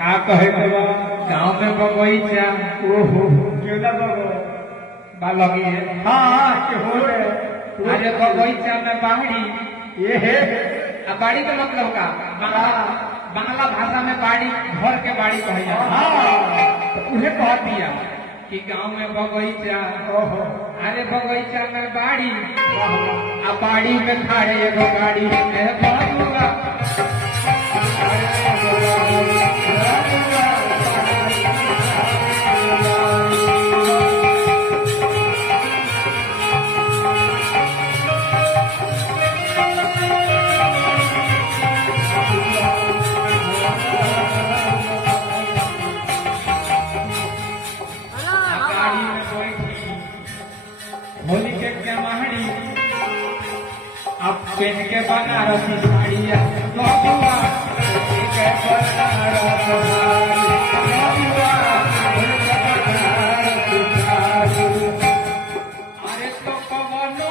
का कहे तो गाँव में बगीचा ओहो क्यों ना बगो लगी है। हाँ क्यों हो रहे अरे बगीचा में बाड़ी ये है बाड़ी का मतलब का बांग्ला भाषा में बाड़ी घर के बाड़ी कहे जाता हाँ उन्हें कह दिया कि गांव में बगीचा ओहो अरे बगीचा में बाड़ी बाड़ी में खड़े एगो गाड़ी बबुआ होली के महड़ी अब पेन के बनारसी साड़िया बबुआ के बनारसी बबुआ अरे तो कवनो